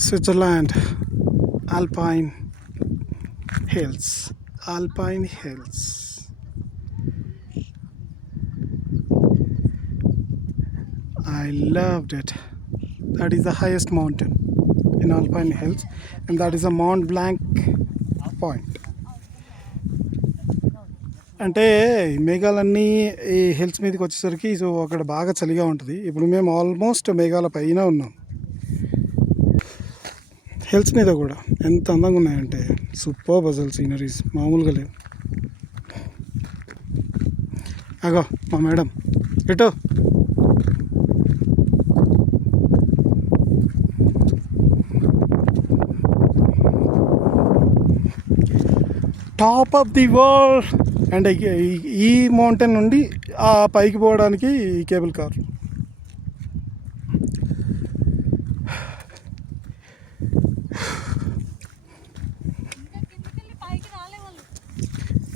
Switzerland alpine hills alpine hills I love that That is the highest mountain in alpine hills and that is a Mount Blanc point. అంటే మేఘాలన్నీ ఈ hills మీదకి వచ్చేసరికి so అక్కడ బాగా చలిగా ఉంటుంది ఇప్పుడు మేము ఆల్మోస్ట్ మేఘాల పైన ఉన్నాం హిల్స్ మీద కూడా ఎంత అందంగా ఉన్నాయంటే సూపర్ అసలు సీనరీస్ మామూలుగా లేవు. అగో మా మేడం. ఎటో top of the world and ఈ మౌంటైన్ నుండి ఆ పైకి పోవడానికి ఈ కేబుల్ కార్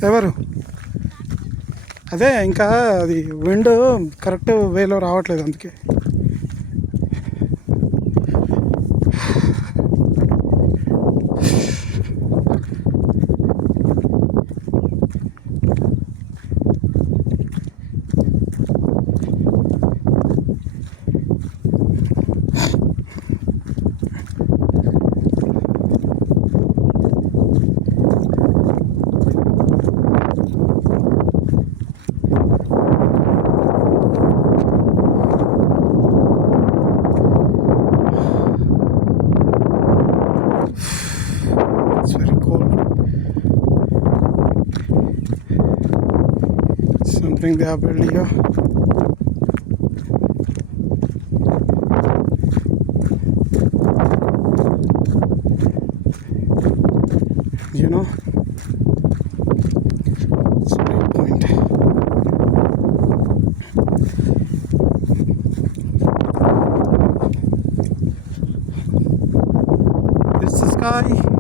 ఎవరు? అదే ఇంకా అది విండ్ కరెక్ట్ వేలో రావట్లేదు అందుకే. think they are building here. You know, it's a great point. It's the sky.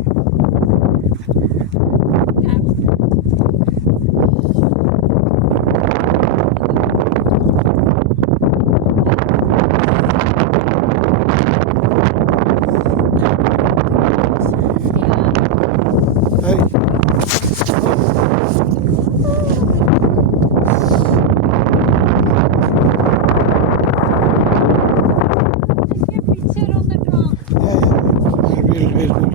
Elverdim.